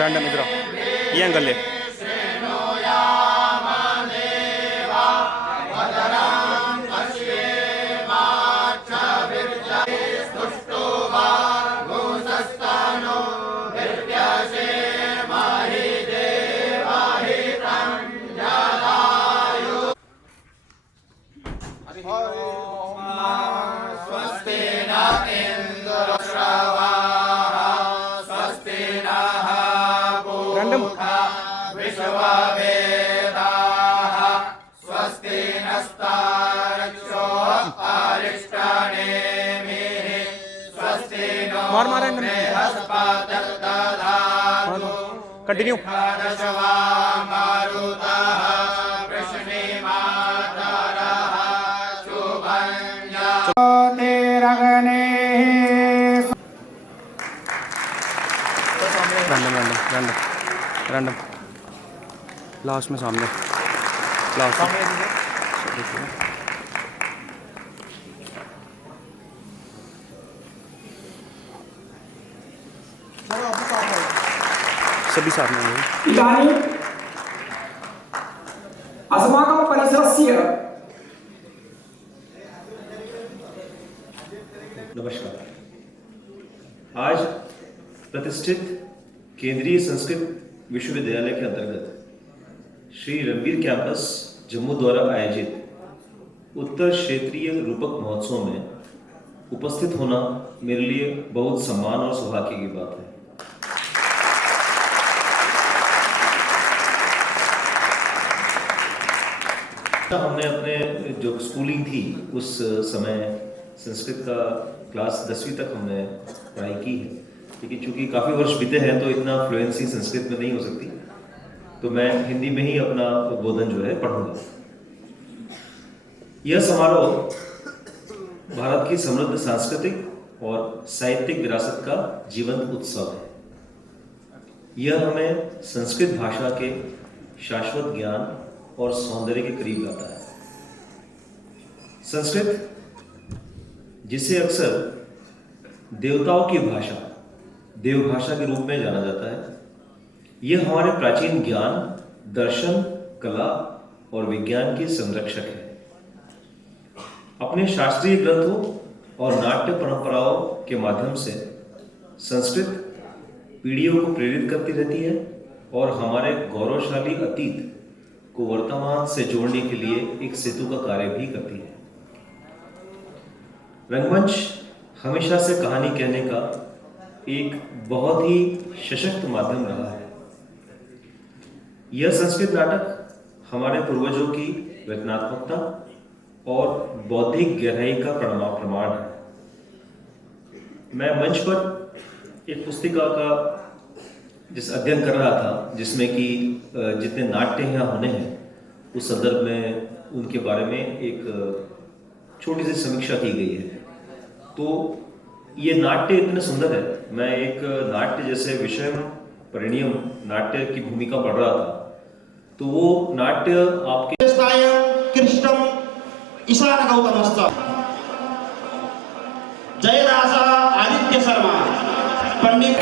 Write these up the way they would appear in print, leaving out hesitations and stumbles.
Random इधर ये angle ले मार मार कंटिन्यू रैंडम लास्ट में सामने लास्ट सभी साथ में इदानीं अस्माकं परिसरस्य नमस्कार। आज प्रतिष्ठित केंद्रीय संस्कृत विश्वविद्यालय के अंतर्गत श्री रणवीर कैंपस जम्मू द्वारा आयोजित उत्तर क्षेत्रीय रूपक महोत्सव में उपस्थित होना मेरे लिए बहुत सम्मान और सौभाग्य की बात है। हमने अपने जो स्कूलिंग थी उस समय संस्कृत का क्लास 10वीं तक हमने पढ़ाई की है, लेकिन चूंकि काफ़ी वर्ष बीते हैं तो इतना फ्लुएंसी संस्कृत में नहीं हो सकती, तो मैं हिंदी में ही अपना उद्बोधन जो है पढ़ूंगा। यह समारोह भारत की समृद्ध सांस्कृतिक और साहित्यिक विरासत का जीवंत उत्सव है। यह हमें संस्कृत भाषा के शाश्वत ज्ञान और सौंदर्य के करीब लाता है। संस्कृत, जिसे अक्सर देवताओं की भाषा, देवभाषा के रूप में जाना जाता है, यह हमारे प्राचीन ज्ञान, दर्शन, कला और विज्ञान की संरक्षक है। अपने शास्त्रीय ग्रंथों और नाट्य परंपराओं के माध्यम से संस्कृत पीढ़ियों को प्रेरित करती रहती है और हमारे गौरवशाली अतीत को वर्तमान से जोड़ने के लिए एक सेतु का कार्य भी करती है। रंगमंच हमेशा से कहानी कहने का एक बहुत ही सशक्त माध्यम रहा है। यह संस्कृत नाटक हमारे पूर्वजों की रचनात्मकता और बौद्धिक गहराई का प्रमाण है। मैं मंच पर एक पुस्तिका का अध्ययन कर रहा था, जिसमें कि जितने नाट्य यहाँ होने हैं उस संदर्भ में उनके बारे में एक छोटी सी समीक्षा की गई है। तो ये नाट्य इतने सुंदर है। मैं एक नाट्य जैसे विषय परिणयम नाट्य की भूमिका पढ़ रहा था, तो वो नाट्य आपके कृष्णम ईशान गौतमश्च जयदास आदित्य शर्मा पंडित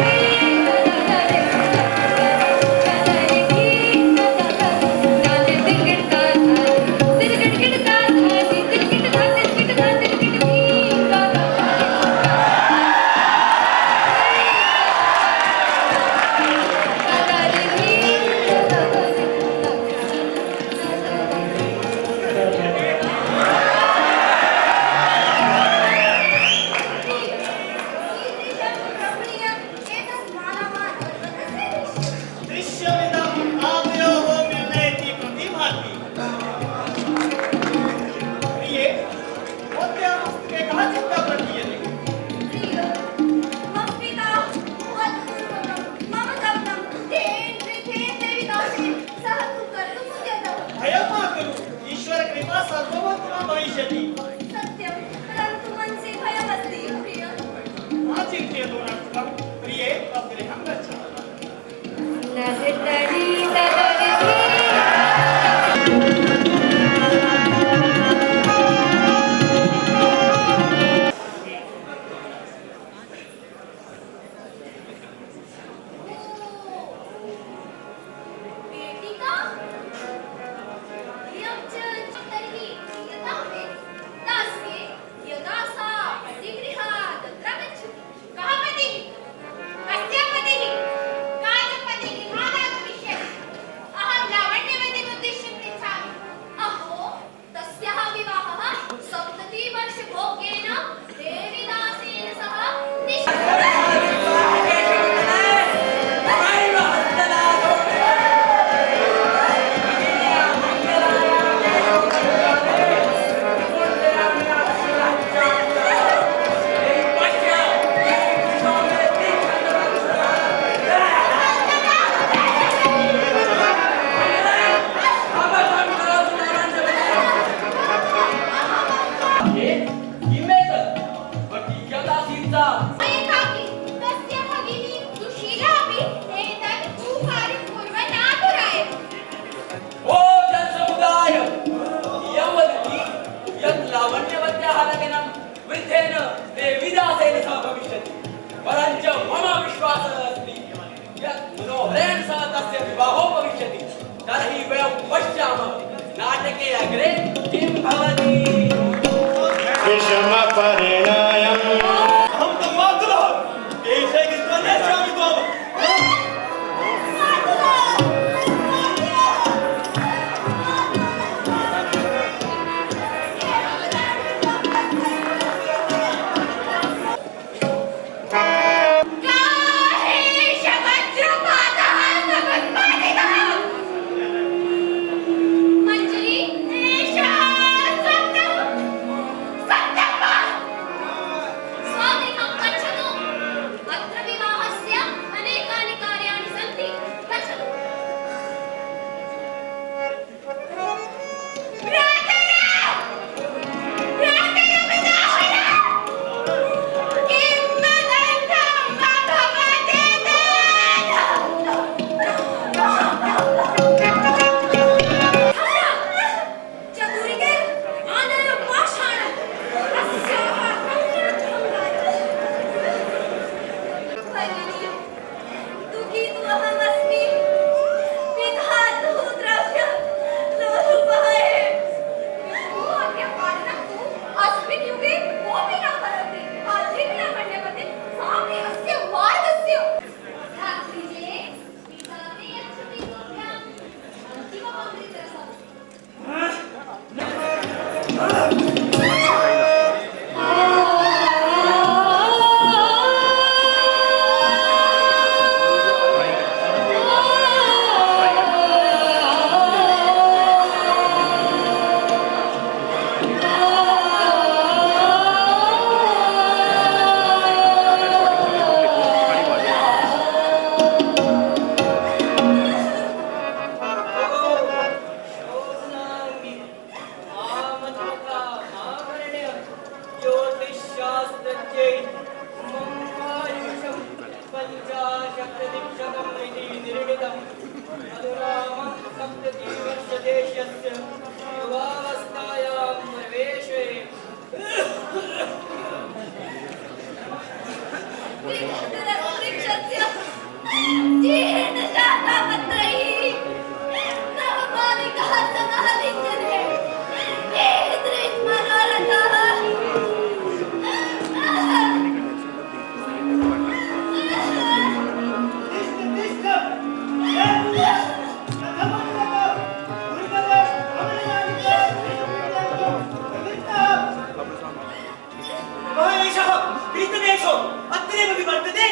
वेदिका इयं च तर्हि यदा मे दास्ये यदा सा पतिगृहात् तत्र गच्छति कः पतिः कस्य पतिः का च पतिः भागागमिष्यति अहं लावण्यवतीमुद्दिश्य पृच्छामि अहो तस्याः विवाहः 70 वर्षभोग्येन देवीदासेन सह एकाकी तस्य भगिनी सुशीलापि एतत् सुकार्यं कुर्वन् आतुराय ओ जनसमुदाय इयं वदति यत् लावण्यवत्याः लग्नं वृद्धेन देवीदासेन सह भविष्यति परञ्च मम विश्वासः अस्ति यत् मनोहरेण सह तस्य विवाहो भविष्यति तर्हि वयं पश्यामः नाटके अग्रे किं भवति विषमपरिणयम् अहं तं मातुलः देशे गत्वा नेष्यामि त्वाम् काहेश वज्रपातः सपत्पातितः मञ्जरी एषा सत्यं वा स्वगृहं गच्छतु अत्र विवाहस्य अनेकानि कार्याणि सन्ति गच्छतु अस्मिन् युगे कोऽपि न करोति अधिकलावण्यवती सापि अस्य मार्गस्य रात्रिजे पितामे यच्छति तुभ्याम् अन्तिममृतरसम् अत्रैव विवर्तते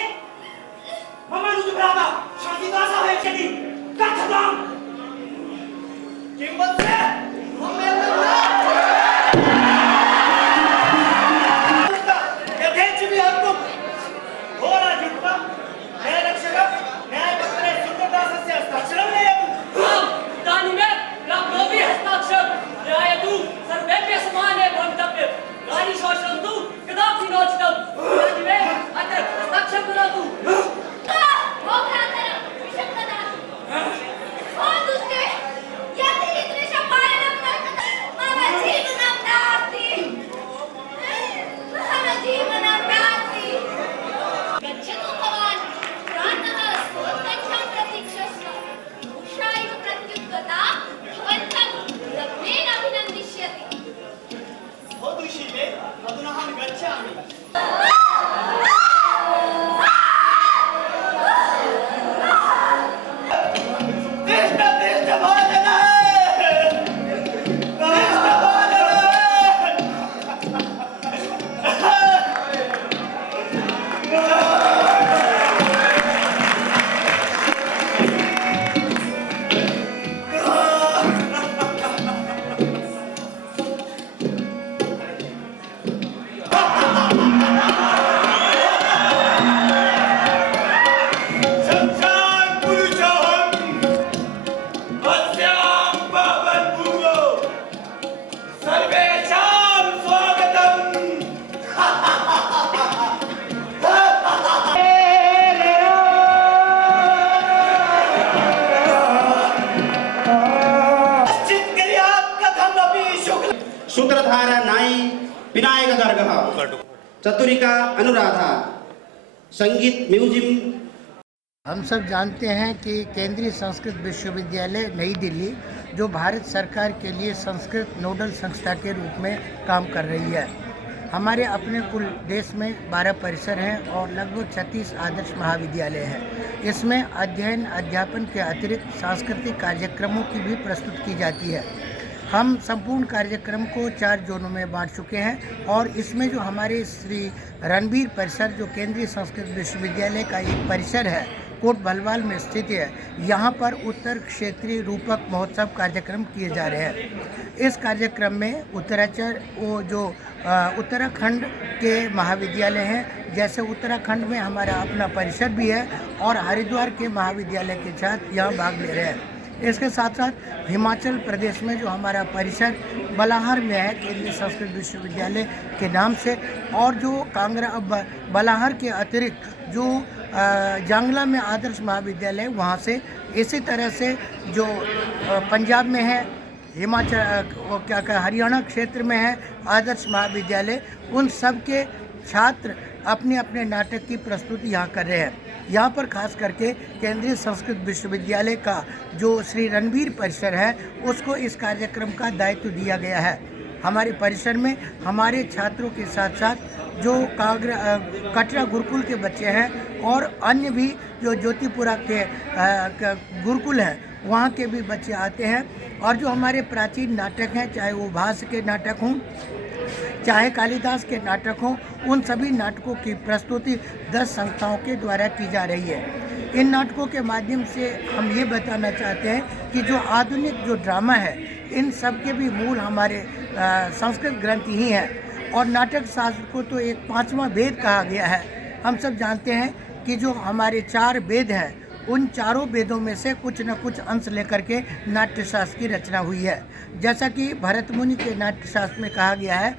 सूत्रधार नाई विनायक गर्ग चतुरिका अनुराधा संगीत म्यूजिक। हम सब जानते हैं कि केंद्रीय संस्कृत विश्वविद्यालय नई दिल्ली जो भारत सरकार के लिए संस्कृत नोडल संस्था के रूप में काम कर रही है। हमारे अपने कुल देश में 12 परिसर हैं और लगभग 36 आदर्श महाविद्यालय हैं। इसमें अध्ययन अध्यापन के अतिरिक्त सांस्कृतिक कार्यक्रमों की भी प्रस्तुत की जाती है। हम संपूर्ण कार्यक्रम को 4 जोनों में बांट चुके हैं और इसमें जो हमारे श्री रणबीर परिसर जो केंद्रीय संस्कृत विश्वविद्यालय का एक परिसर है, कोट भलवाल में स्थित है, यहाँ पर उत्तर क्षेत्रीय रूपक महोत्सव कार्यक्रम किए जा रहे हैं। इस कार्यक्रम में उत्तराखंड के महाविद्यालय हैं, जैसे उत्तराखंड में हमारा अपना परिसर भी है और हरिद्वार के महाविद्यालय के छात्र यहाँ भाग ले रहे हैं। इसके साथ साथ हिमाचल प्रदेश में जो हमारा परिसर बलाहर में है केंद्रीय संस्कृत विश्वविद्यालय के नाम से, और जो बलाहर के अतिरिक्त जो जांगला में आदर्श महाविद्यालय वहाँ से, इसी तरह से जो पंजाब में है, हरियाणा क्षेत्र में है आदर्श महाविद्यालय, उन सब के छात्र अपने अपने नाटक की प्रस्तुति यहाँ कर रहे हैं। यहाँ पर खास करके केंद्रीय संस्कृत विश्वविद्यालय का जो श्री रणबीर परिसर है उसको इस कार्यक्रम का दायित्व दिया गया है। हमारे परिसर में हमारे छात्रों के साथ साथ जो कटरा गुरुकुल के बच्चे हैं और अन्य भी जो ज्योतिपुरा के गुरुकुल हैं वहाँ के भी बच्चे आते हैं, और जो हमारे प्राचीन नाटक हैं, चाहे वो भास के नाटक हों चाहे कालिदास के नाटक हों, उन सभी नाटकों की प्रस्तुति 10 संस्थाओं के द्वारा की जा रही है। इन नाटकों के माध्यम से हम ये बताना चाहते हैं कि जो आधुनिक जो ड्रामा है, इन सब के भी मूल हमारे संस्कृत ग्रंथ ही हैं और नाटक शास्त्र को तो एक 5वां वेद कहा गया है। हम सब जानते हैं कि जो हमारे 4 वेद हैं, उन चारों वेदों में से कुछ न कुछ अंश लेकर के नाट्यशास्त्र की रचना हुई है। जैसा कि भरत मुनि के नाट्यशास्त्र में कहा गया है,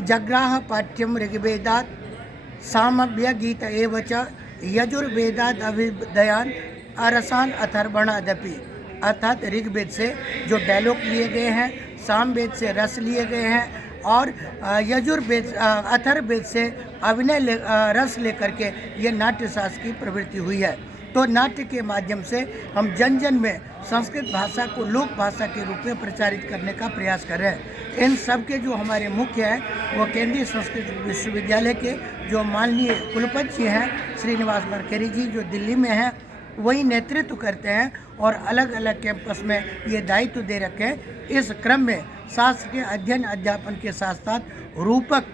जग्राह पाठ्यम ऋग्वेदात सामव्य गीत एव च यजुर्वेदात अभिदयान अरसान अथर्वणादपि, अर्थात ऋग्वेद से जो डायलॉग लिए गए हैं, सामवेद से रस लिए गए हैं और यजुर्वेद अथर्ववेद से अभिनय रस लेकर के ये नाट्यशास्त्र की प्रवृत्ति हुई है। तो नाट्य के माध्यम से हम जन जन में संस्कृत भाषा को लोक भाषा के रूप में प्रचारित करने का प्रयास कर रहे हैं। इन सब के जो हमारे मुख्य हैं वो केंद्रीय संस्कृत विश्वविद्यालय के जो माननीय कुलपति हैं श्रीनिवास मरकरी जी, जो दिल्ली में हैं, वही नेतृत्व करते हैं और अलग अलग कैंपस में ये दायित्व दे रखे हैं। इस क्रम में शास्त्र के अध्ययन अध्यापन के साथ साथ रूपक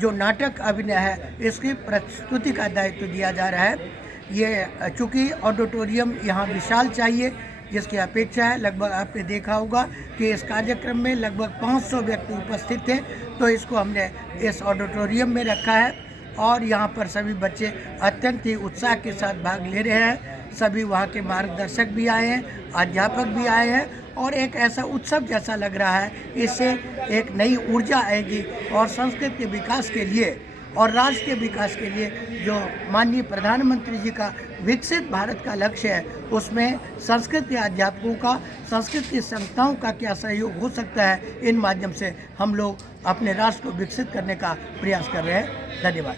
जो नाटक अभिनय है, इसकी प्रस्तुति का दायित्व दिया जा रहा है। ये चूँकि ऑडिटोरियम यहाँ विशाल चाहिए, जिसकी अपेक्षा है, लगभग आपने देखा होगा कि इस कार्यक्रम में लगभग 500 व्यक्ति उपस्थित थे, तो इसको हमने इस ऑडिटोरियम में रखा है और यहाँ पर सभी बच्चे अत्यंत ही उत्साह के साथ भाग ले रहे हैं। सभी वहाँ के मार्गदर्शक भी आए हैं, अध्यापक भी आए हैं और एक ऐसा उत्सव जैसा लग रहा है। इससे एक नई ऊर्जा आएगी और संस्कृत के विकास के लिए और राष्ट्र के विकास के लिए जो माननीय प्रधानमंत्री जी का विकसित भारत का लक्ष्य है, उसमें संस्कृत के अध्यापकों का, संस्कृत की संस्थाओं का क्या सहयोग हो सकता है, इन माध्यम से हम लोग अपने राष्ट्र को विकसित करने का प्रयास कर रहे हैं। धन्यवाद।